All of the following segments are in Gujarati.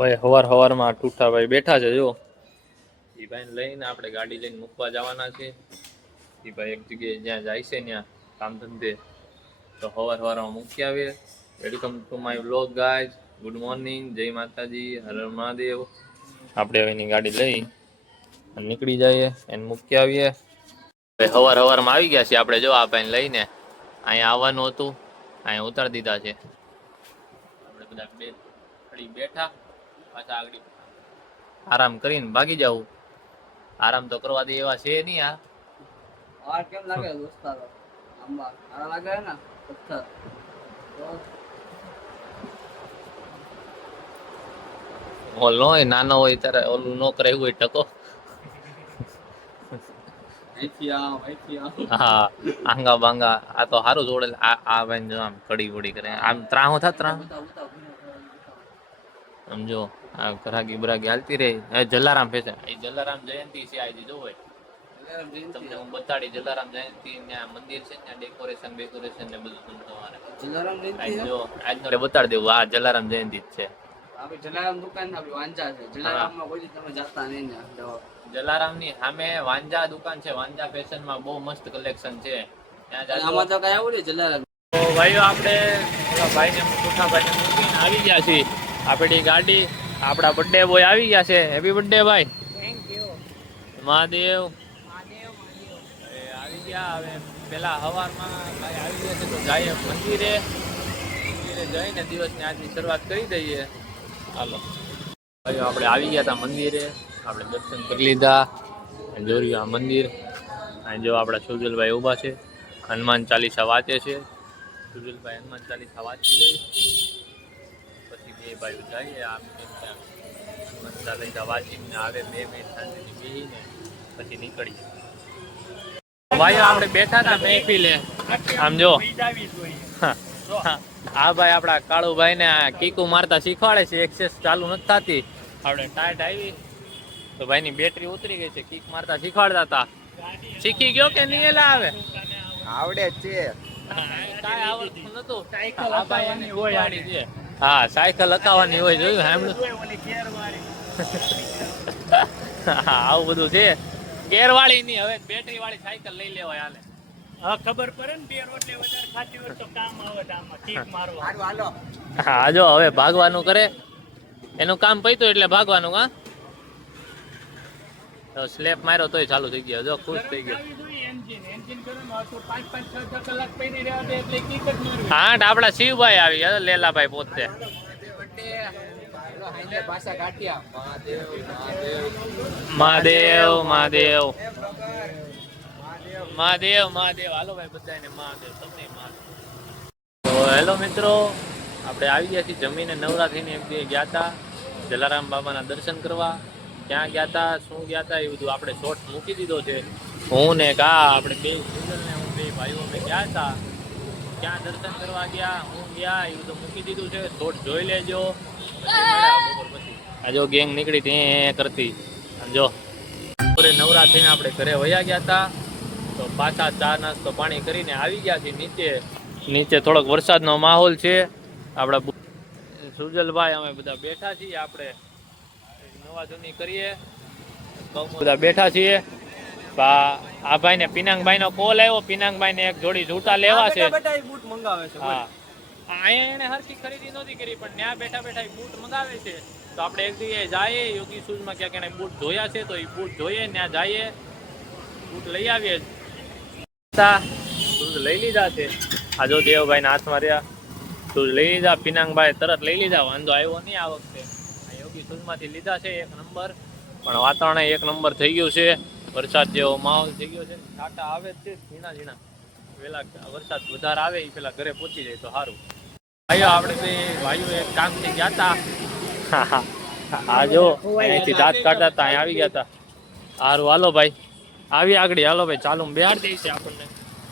ઓય હવારમાં ટુટાભાઈ બેઠા છે જો એ ભાઈને લઈને આપણે ગાડી લઈને મૂકવા જવાના છે. એ ભાઈ એક જગ્યાએ જ્યાં જાય છે ત્યાં કામ ધંધે તો હવારમાં મૂકી આવીએ. Welcome to my vlog guys. Good morning, જય માતાજી, હર હર મહાદેવ. આપણે હવે એની ગાડી લઈ અને નીકળી જઈએ એને મૂકી આવીએ. હવારમાં આવી ગયા છીએ આપણે જો આ ભાઈને લઈને અહીંયા આવવાનું હતું અહીંયા ઉતારી દીધા છે. આપણે બધા ઘડી બેઠા પાછા આગળ આરામ કરીને ભાગી જવું. આરામ તો કરવા દે એવા છે નહીં. और કેમ લાગે દોસ્તારો? આંબા સારા લાગે ને પથ્થર ઓલો હોય નાનો હોય ત્યારે ઓલું ન કરે એવું હોય ટકો. હા આંગા બાંગા આ તો સારું જોડે. આ ભાઈ જો આમ કડી વડી કરે આમ ત્રાહો થાય ત્રાહો સમજો. આ ઘરાગી બરાગી હાલતી રહી. જલારામ ફેશન એ જલારામ જયંતિ છે આજે જો હોય તમને હું બતાડી. જલારામ જયંતિ ત્યાં મંદિર છે ત્યાં ડેકોરેશન ને બધું તમારે જલારામ જયંતિ જો આજ બતાડી દેવું. આ જલારામ જયંતિ જ છે. આપણી જલારામ દુકાન આપણી વાંચા છે. જલારામમાં કોઈ તમે જાતા નહીં ને? જલારામ ની સામે વાંજા દુકાન છે. વાંજા ફેશન માં બહુ મસ્ત કલેક્શન છે. ત્યાં આમાં તો કઈ આવું નહીં જલારામ. તો ભાઈઓ આપણે ભાઈ ને મોટા ભાઈ ને મૂકીને આવી ગયા છીએ. આપણી ગાડી આપણા બર્થડે બોય આવી ગયા છે. હેપી બર્થડે ભાઈ. Thank you Mahadev. મહાદેવ. આવી ગયા. હવે પેલા સવારમાં ભાઈ આવી ગયા છે તો જઈએ મંદિરે જઈને દિવસની આજની શરૂઆત કરી દઈએ. હાલો ભાઈઓ આપણે આવી ગયા હતા મંદિરે. આપણે દર્શન કરી લીધા. જોયું આ મંદિર. અહીં જો આપણા સુજલભાઈ ઊભા છે. હનુમાન ચાલીસા વાંચે છે. સુજલભાઈ હનુમાન ચાલીસા વાંચી લે પછી બે ભાઈઓ જઈએ. આમ હનુમાન ચાલીસા વાંચીને આવે 2 મિનિટ શાંતિથી બેસીને પછી નીકળીએ. ભાઈઓ આપણે બેઠા હતા મહેફિલે. આમ જો આ ભાઈ આપણા કાળુભાઈ ને કીકુ મારતા શીખવાડે છે. એક્સેસ ચાલુ નથી થતી. આપણે ટાઈટ આવી તો ભાઈ ની બેટરી ઉતરી ગઈ છે. કીક મારતા શીખવાડતા હતા. શીખી ગયો કે નહીં? એલા આવે આવડે છે. કાંઈ આવડતું નતું. આ ભાઈ એની હોય છે. હા સાયકલ હકાવવાની હોય જોયું આવું બધું છે. ગેર વાળી ની હવે બેટરી વાળી સાયકલ લઈ લેવાય હાલે. હા ખબર પડે ને બે રોટલી વધારે ખાતી હોય તો કામ આવે આમાં કિક મારવા. હા જો હવે ભાગવાનું કરે એનું કામ પૈતું એટલે ભાગવાનું. હા તો સ્લેપ માર્યો તોય ચાલુ થઈ ગયો. જો ખુશ થઈ ગયો. હા આપડા શિવભાઈ આવી ગયા. લેલાભાઈ પોતે મહાદેવ મહાદેવ મહાદેવ મહાદેવ. હાલો ભાઈ બધાને મહાદેવ. તમને મહાદેવ. તો હેલો મિત્રો આપણે આવી ગયા છીએ જમીને નવરા થઈને. એક દી ગયા હતા જલારામ બાબાના દર્શન કરવા. ક્યાં ગયા હતા શું ગયા હતા એ બધું આપણે શોર્ટ મૂકી દીધો છે. હું ને આપણે બે સુંદર ને હું બે ભાઈઓ અમે ગયા હતા. ક્યાં દર્શન કરવા ગયા હું ગયા એ બધું મૂકી દીધું છે. શોર્ટ જોઈ લેજો. આ જો ગેંગ નીકળી હતી કરતી. જો નવરા થઈને આપણે ઘરે વયા ગયા હતા. તો પાછા ચા નાસ્તો પાણી કરીને આવી ગયા છે નીચે. નીચે થોડોક વરસાદનો માહોલ છે. આપણા સુજલભાઈ અમે બધા બેઠા છીએ. આપણે નવા જૂની કરીએ બધા બેઠા છીએ. આ ભાઈ ને પિનાંગભાઈ નો કોલ આવ્યો. પિનાંગભાઈ ને એક જોડી જૂતા લેવા છે. હા અહીંયા એને હરખી ખરીદી નહોતી કરી પણ ત્યાં બેઠા બેઠા બૂટ મંગાવે છે. તો આપણે એક જગ્યાએ જઈએ યોગી શૂઝમાં ક્યાંક એને બૂટ જોયા છે તો એ બૂટ જોઈએ ત્યાં જઈએ બૂટ લઈ આવીએ. શૂઝ લઈ લીધા છે. આ જો દેવભાઈ ના હાથમાં રહ્યા શૂઝ લઈ લીધા. પિનાંગભાઈ તરત લઈ લીધા. વાંધો આવ્યો નહીં આ વખતે. યોગી શૂઝમાંથી લીધા છે 1 નંબર. પણ વાતાવરણ 1 નંબર થઈ ગયું છે. વરસાદ જેવો માહોલ થઈ ગયો છે. છાંટા આવે જ છે ઝીણા ઝીણા. પેલા વરસાદ વધારે આવે એ પેલા ઘરે પહોંચી જાય તો સારું. ભાઈઓ આપણે બે ભાઈઓ એક કામથી ગયા હતા. હા જો અહીંથી દાંત કાઢતા હતા અહીંયા આવી ગયા હતા. સારું હાલો ભાઈ આવી આગળ. હાલો ભાઈ ચાલુ બેહાડ દઈ છે આપણને.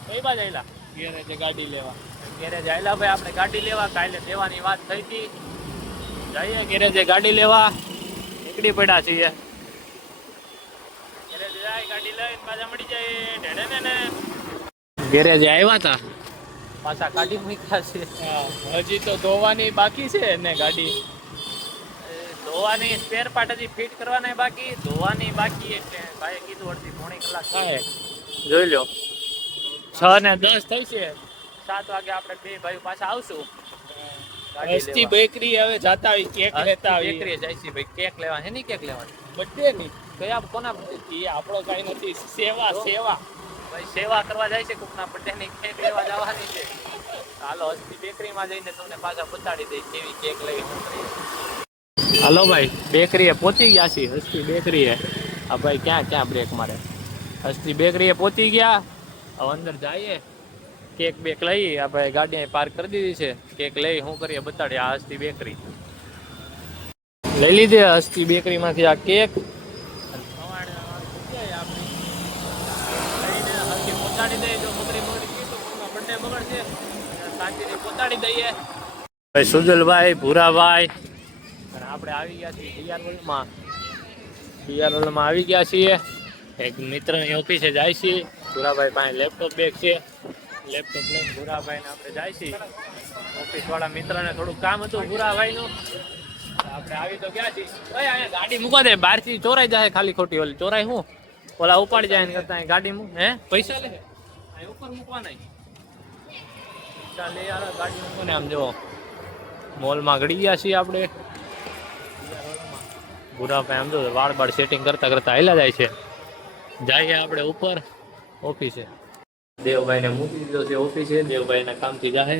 કઈ બાજુ આવેલા? ગેરેજે ગાડી લેવા. ગેરેજે આવેલા ભાઈ આપણે ગાડી લેવા. કાલે દેવાની વાત થઈ હતી. જઈએ ગેરેજે ગાડી લેવા. નીકળી પડ્યા છીએ. ગેરેજે જાય ગાડી લઈને પાછા મળી જાય. ગેરેજે આવ્યા હતા પાછા કાઢી મૂક્યા છે. હજી તો ધોવાની બાકી છે ને ગાડી. ધોવાની સ્પેર પાર્ટ હજી ફિટ કરવાના બાકી, ધોવાની બાકી, એટલે ભાઈએ કીધું અડધી પોણી કલાક થાય. જોઈ લો 6:10 થઈ છે. 7 વાગે આપણે બે ભાઈ પાછા આવશું. હસ્તી બેકરી હવે જાતા આવી કેક લેતા આવી. બેકરી જાય છે ભાઈ, કેક લેવા છે. ની કેક લેવાની બર્થડે ની કયા કોના એ આપણો કઈ નથી. સેવા સેવા ભાઈ સેવા કરવા જાય છે, કોકના બર્થડે ની કેક લેવા જવાની છે. હાલો હસ્તી બેકરીમાં જઈને તમને પાછા બતાડી દઈ કેવી કેક લઈ. હાલો ભાઈ બેકરીએ પહોંચી ગયા છીએ. હસ્તી બેકરીએ આ ભાઈ ક્યાં બ્રેક મારે. હસ્તી બેકરીએ પહોંચી ગયા. હવે અંદર જઈએ, કેક બેક લઈ. આપણે ગાડી અહીં પાર્ક કરી દીધી છે. કેક લઈ શું કરીએ બતાડીએ. આ હસ્તી બેકરી લઈ લીધી. હસ્તી બેકરીમાંથી આ કેક પહોંચાડી દઈએ. જો બગડી બર્થડે બગડશે શાંતિથી પહોંચાડી દઈએ. ભાઈ સુજલભાઈ, ભૂરાભાઈ અને આપણે આવી ગયા છીએ ડીઆરઓલમાં. ડીઆરઓલમાં આવી ગયા છીએ. એક મિત્રની ઓફિસે જાય છીએ. ભૂરાભાઈ પાસે લેપટોપ બેગ છે. લેપટોપ લઈને ભૂરાભાઈને આપણે જાય છીએ. ઓફિસવાળા મિત્રને થોડુંક કામ હતું ભૂરાભાઈનું. આપણે આવી તો ગયા છીએ. ભાઈ અહીંયા ગાડી મૂકવા દે, બહારથી ચોરાઈ જાય ખાલી ખોટી. ઓલી ચોરાઈ શું ઓલા ઉપાડી જાય ને કરતા ગાડી મૂક. હે પૈસા લે અહીં ઉપર મૂકવા નહીં. પૈસા લે યાર, ગાડી મૂકવાને. આમ જો મોલમાં ગળી ગયા છીએ આપણે. ભૂરાભાઈ આમ જો વાળ બાળ સેટિંગ કરતા કરતા હાલ્યા જાય છે. જઈએ આપણે ઉપર ઓફિસે. દેવભાઈને મૂકી દીધો છે ઓફિસે. દેવભાઈના કામથી જાહે.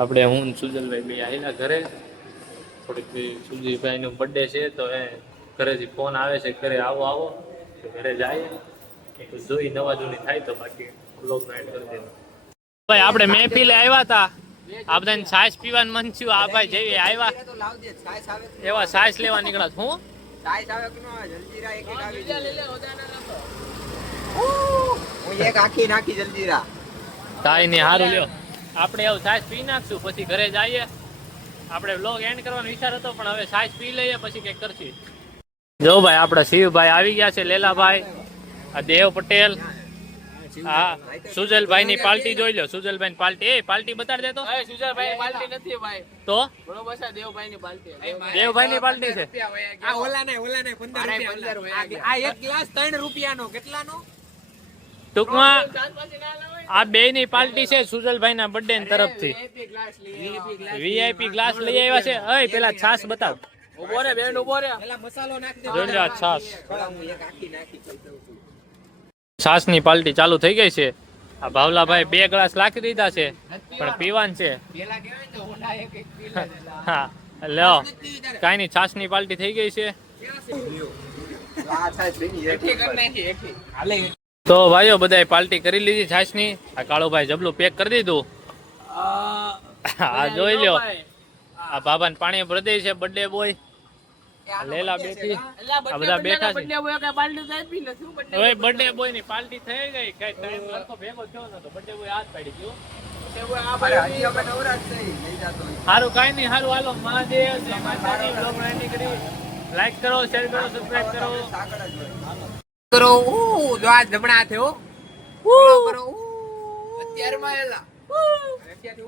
આપણે હું સુજલભાઈ બે આવેલા ઘરે. થોડીક સુજીભાઈનો બર્થડે છે તો એ ઘરેથી ફોન આવે છે, ઘરે આવો આવો. ઘરે જાય જોઈ નવા જૂની થાય તો બાકી બ્લોગમાં એડ કરી દેવું. ભાઈ આપણે મહેફિલે આવ્યા હતા. આ બધાને છાશ પીવાનું મન થયું. આ ભાઈ જેવી આવ્યા એવા છાશ લેવા નીકળ્યા. હું એક આખી નાખી જલ્દીરા. તાઈ ની હારું લ્યો. આપણે એવું છાશ પી નાખશું પછી ઘરે જઈએ. આપણે વ્લોગ એન્ડ કરવાનો વિચાર હતો પણ હવે છાશ પી લઈએ પછી કંઈક કરશું. જો ભાઈ આપણે શિવભાઈ આવી ગયા છે. લેલાભાઈ, આ દેવ પટેલ, હા સુજલભાઈ ની પાર્ટી જોઈ લો. સુજલભાઈ ની પાર્ટી. એ પાર્ટી બતાડી દે તો. સુજલભાઈ પાર્ટી નથી ભાઈ. તો બરોબર છે. દેવભાઈ ની પાર્ટી. દેવભાઈ ની પાર્ટી છે. આ ઓલા ને 15 રૂપિયા. આ એક ગ્લાસ 3 રૂપિયાનો. કેટલાનો? ટૂંકમાં આ બે ની પાર્ટી છે સુજલભાઈ ના બર્થડે તરફથી. વીઆઈપી ગ્લાસ લઈ આવ્યા છે. અય પેલા છાસ બતાવ. ઉભો રે બેન, ઉભો રે. પેલા મસાલો નાખ દે. જોઈ લો આ છાસ. હું એક આખી નાખી દઉં. છાસ ની પાર્ટી ચાલુ થઈ ગઈ છે. આ ભાવલાભાઈ 2 ગ્લાસ લાખી દીધા છે પણ પીવાન છે. પેલા કહેવાય તો ઓલા એક પી લે. હા લ્યો કાઈ ની છાસ ની પાર્ટી થઈ ગઈ છે. આ સાઈઝ બેની એકઠી કરી નાખી, એકઠી. હાલે. તો ભાઈઓ બધાએ પાર્ટી કરી લીધી છાસ ની. આ કાળુભાઈ જબલું પેક કરી દીધું. આ જોઈ લ્યો. આ બાબાને પાણી ભરી દે છે બર્થડે બોય. લેલા બેઠી. આ બધા બેઠા છે. બર્થડે બોય કે પાર્ટી તો આપી નથી. બર્થડે હવે બર્થડે બોય ની પાર્ટી થઈ ગઈ. કઈ ટાઈમ લડકો ભેગો થયો નતો. બર્થડે બોય હાથ પાડી ગયો. બોય આ અરે ભાઈ હજી અમે નવરાજ થઈ લઈ જાતો. હારું કાઈ નહીં. હારું હાલો મહાદેવ જય માતાજી. બ્લોગ એન્ડ કરી. લાઈક કરો, શેર કરો, સબસ્ક્રાઇબ કરો. સાકળ જ હોય. કરો. જો આ જમણા હાથે હો. કરો. અત્યારમાં એલા. અત્યારે